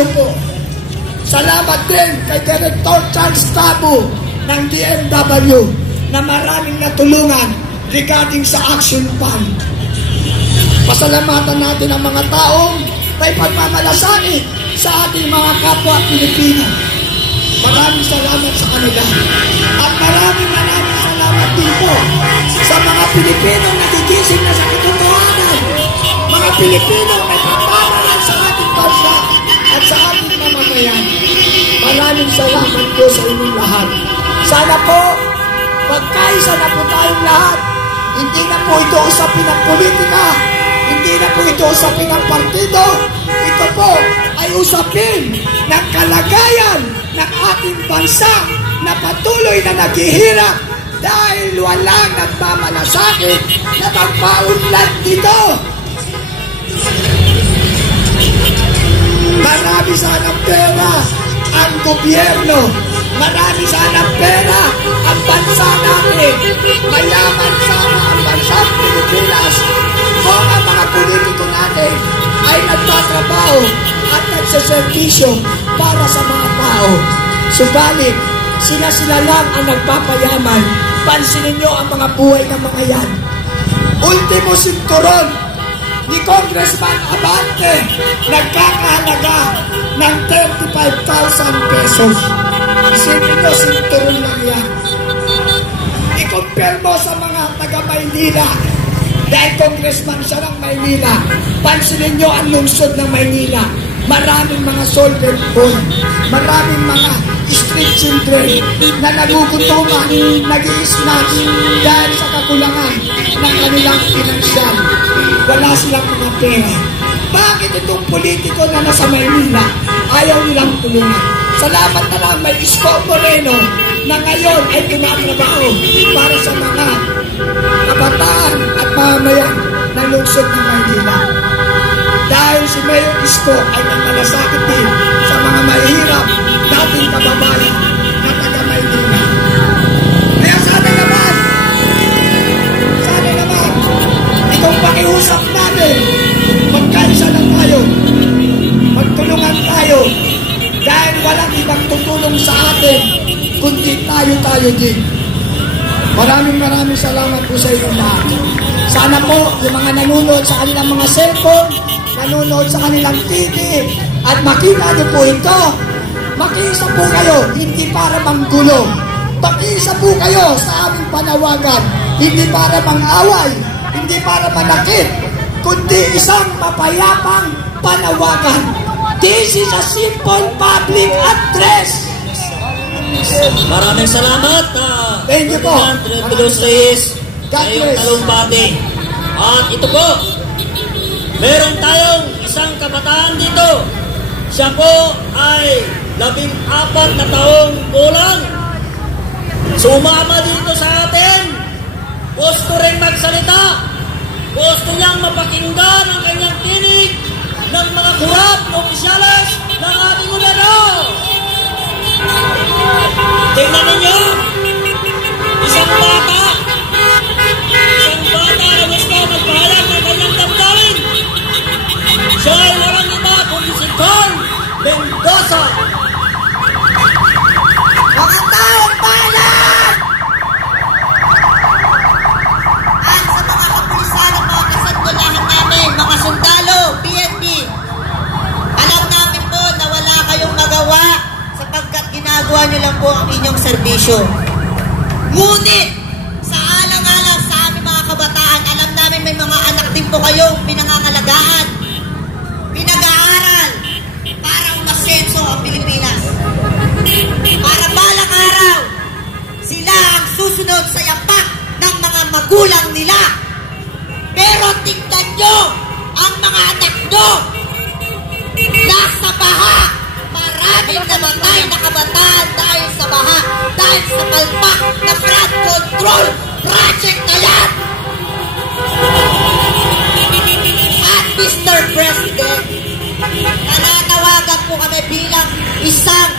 tayo po. Salamat din kay Director Charles Tabu ng DMW na maraming natulungan regarding sa Action Fund. Pasalamatan natin ang mga taong may pagmamalasakit sa ating mga kapwa Pilipino. Maraming salamat sa kanila. At maraming salamat din po sa mga Pilipinong nagigising na sa katotohanan. Mga Pilipinong may pagmamahal sa ating bansa at sa ating mamamayan. Maraming salamat po sa inyong lahat. Sana po, magkaisa na po tayong lahat. Hindi na po ito usapin ng politika. Hindi na po ito usapin ng partido. Ito po ay usapin ng kalagayan ng ating bansa na patuloy na naghihirap dahil walang nagmamalasakit na magpaunlad dito. Marami sanang pera ang gobyerno. Marami sanang pera ang bansa natin. Mayaman sana ang bansang Pilipinas kung ang mga politiko natin ay nagtatrabaho at nagsaservisyo para sa mga tao. Subalit, sila lang ang nagpapayaman. Pansinin nyo ang mga buhay ng mga yan. Ultimo sinturon ni Congressman Abante nagkakahalaga ng 35,000 pesos. Isipin nyo, sinturon lang yan. I-compare mo sa mga taga-Maynila. Dahil congressman siya ng Maynila. Pansinin nyo ang lungsod ng Maynila. Maraming mga solvent pool. Maraming mga street children na nagugutuman, nag-i-snatch dahil sa kakulangan ng kanilang pinansyal. Wala silang mga pera. Bakit itong politiko na nasa Maynila ayaw nilang tulungan? Salamat na lang may Isko Moreno na ngayon ay tumatrabaho para sa mga kabataan at mamamayan ng lungsod ng Maynila. Dahil si Mayor Isko ay nagmalasakit din sa mga mahihirap dating kababayan na taga-Maynila. Kaya sana naman, itong pakiusap natin, magkaisa lang tayo, magtulungan tayo, dahil walang ibang tutulong sa atin, kundi tayo din. Maraming salamat po sa inyo lahat. Sana po yung mga nanonood sa kanilang mga cellphone, nanonood sa kanilang TV, at makita niyo po ito. Makiisa po kayo, hindi para manggulo. Makiisa po kayo sa aming panawagan, hindi para mang-away, hindi para manakit, kundi isang mapayapang panawagan. This is a simple public address. Maraming salamat. Thank you po. Pilos Reyes, ngayong talumpati. At ito po, meron tayong isang kabataan dito. Siya po ay 14 na taong gulang. Sumama dito sa atin. Gusto rin magsalita. Gusto niyang mapakinggan ang kanyang tinig ng mga kurap na opisyales ng ating gobyerno. Tingnan ninyo, isang bata na gusto magpahayag ng kanyang damdamin. Siya ay walang iba kundi si Carl Mendoza. Mga taong bayan! At sa mga kapulisan at mga kasandulahan namin, mga sundalo, PNP, alam namin po na wala kayong magawa sapagkat ginagawa nyo lang po ang inyong serbisyo. Ngunit, sa alang-alang sa aming mga kabataan, alam namin may mga anak din po kayong pinangangalagaan, pinag-aaral para umasenso ang Pilipinas. Para balang araw, sila ang susunod sa yapak ng mga magulang nila. Pero tingnan nyo ang mga anak nyo. Nasa baha. Maraming namatay na kabataan dahil sa baha. Dahil sa palpak na flood control project na yan. At Mr. President, nananawagan po kami bilang isang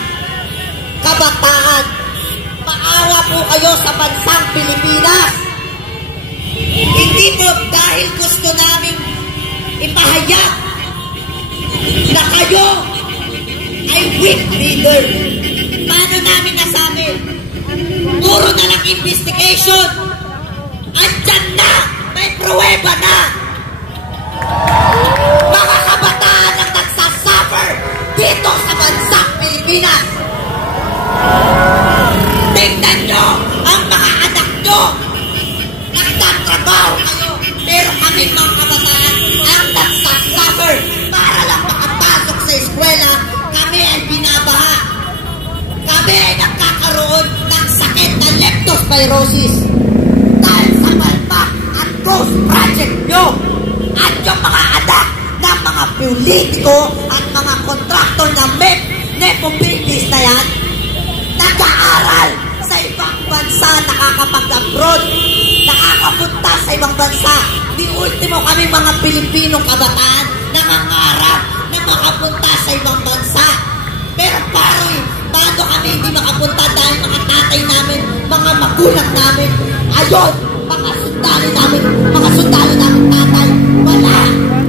kabataan. Maawa po kayo sa bansang Pilipinas. Hindi po dahil gusto namin ipahayag na kayo weak leader. Paano namin nasabi? Puro na lang investigation. Andyan na! May pruweba na! Mga kabataan ang nagsasuffer dito sa bansang Pilipinas. Tingnan nyo ang mga anak nyo. Nagtatrabaho kayo. Pero kami mga kabataan ang nagsasuffer para lang makapasok sa eskwela. Kami ay binabaha. Kami ay nagkakaroon ng sakit na leptospirosis dahil sa malpak at ghost project nyo. At yung mga anak ng mga politiko at mga kontraktor ng nepo-business na yan, nag-aaral sa ibang bansa, nakakapag-abroad, nakakapunta sa ibang bansa. Di ultimo kami mga Pilipinong kabataan nangangarap na makapunta sa ibang bansa. Pero paano kami hindi makapunta dahil mga tatay namin, mga magulang namin, ayon, mga sundalo namin tatay, wala,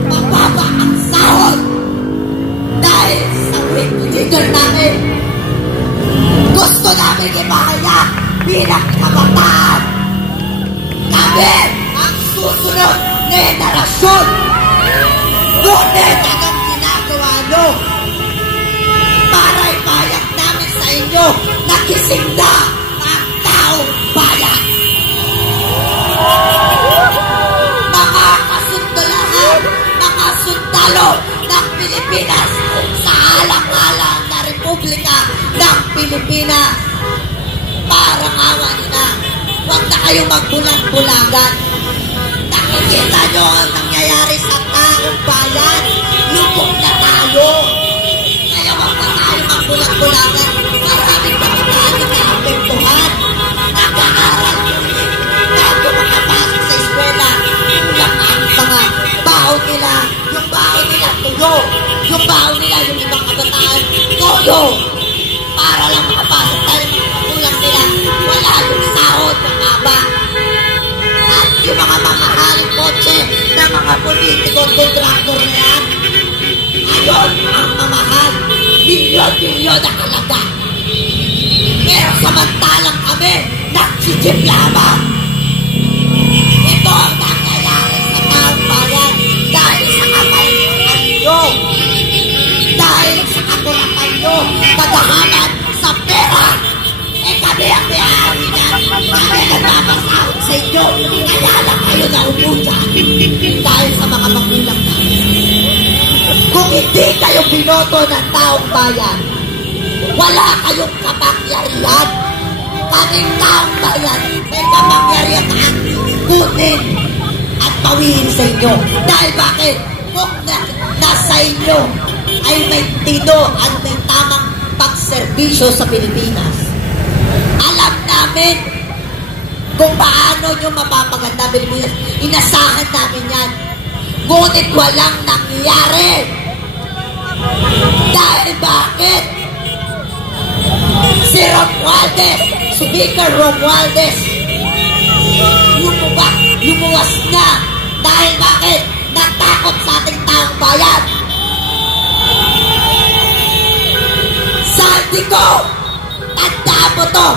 mababa ang sahod. Dahil sa weak leader namin, gusto namin ipakaya bilang kabataan. Kami ang susunod na henerasyon. Ngunit anong ginagawa nyo? Para ipahayag namin sa inyo na gising na ang taong bayan. Mga kasundalahan, mga sundalo ng Pilipinas sa alang-alang na Republika ng Pilipinas. Parang awa nila, huwag na kayong magbulag-bulagan. Nakikita nyo ang nangyayari sa taong bayan. Lubog na tayo. Kaya huwag na tayo magbulag-bulagan. Maraming kabataan na naapektuhan. Nag-aaral ulit. Bago makapasok sa eskwela, kulang ang mga baon nila. Yung baon nila tuyo. Yung baon nila yung ibang kabataan tuyo. Para lang makapasok tayo ng kulang nila. Wala yung sahod ng aba. At yung mga mamahaling kotse ng mga politiko kontraktor na yan, ayon ang mamahal, milyon-milyon na halaga. Pero samantalang kami, nagsijip lamang. Ito ang nangyayari sa taong bayan dahil sa kapalingan nyo. Dahil sa katulakan nyo, naghahanap sa pera. Kami ang may-ari niyan. Kami nagpapasahod sa inyo. Kaya lang kayo naubusan dahil sa mga magulang namin. Kung hindi kayo binoto ng taong bayan, wala kayong kapangyarihan. Kaming taong bayan may kapangyarihan at kunin at bawiin sa inyo. Dahil bakit? Kung nasa inyo ay may tino at may tamang pagserbisyo sa Pilipinas, alam namin kung paano nyo mapapaganda Pilipinas. Inasahan namin yan. Ngunit walang nangyari. Dahil bakit? Si Romualdez, Speaker Romualdez, lumuwas na. Dahil bakit? Natakot sa ating taong bayan. Sabi ko, tandaan mo to.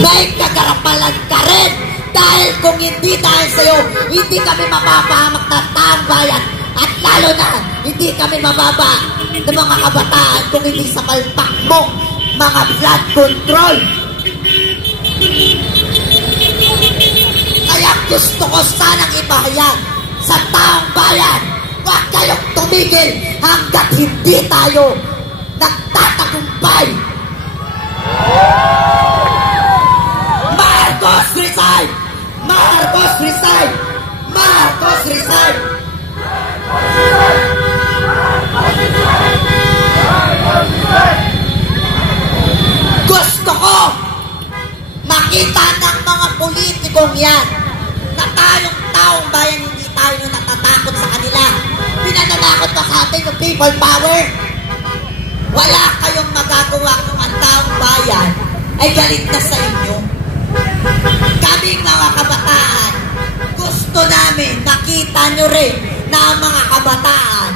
May kagarapalan ka rin. Dahil kung hindi dahil sa'yo, hindi kami mapapahamak na taong bayan. At lalo na, hindi kami mababa ng mga kabataan kung hindi sa palpak mo, mga flood control. Kaya gusto ko sanang ipahayag sa taong bayan, huwag kayong tumigil hanggat hindi tayo nagtatagumpay. Marcos resign! Marcos resign! Marcos resign! Gusto ko makita ng mga politikong yan na tayong taong bayan hindi tayo natatakot sa kanila. Pinananakot pa sa atin yung people power. Wala kayong magagawa kung ang taong bayan ay galit na sa inyo. Kaming mga kabataan, gusto namin makita nyo rin na ang mga kabataan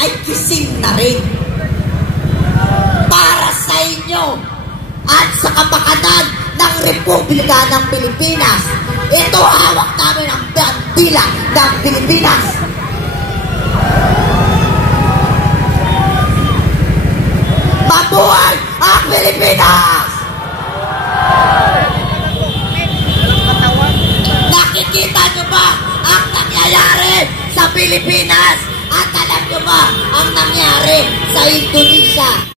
ay gising na rin. Para sa inyo at sa kapakanan ng Republika ng Pilipinas, ito hawak namin ang bandila ng Pilipinas. Mabuhay ang Pilipinas! Nakikita nyo ba ang nangyayari sa Pilipinas? At alam nyo ba ang nangyari sa Indonesia?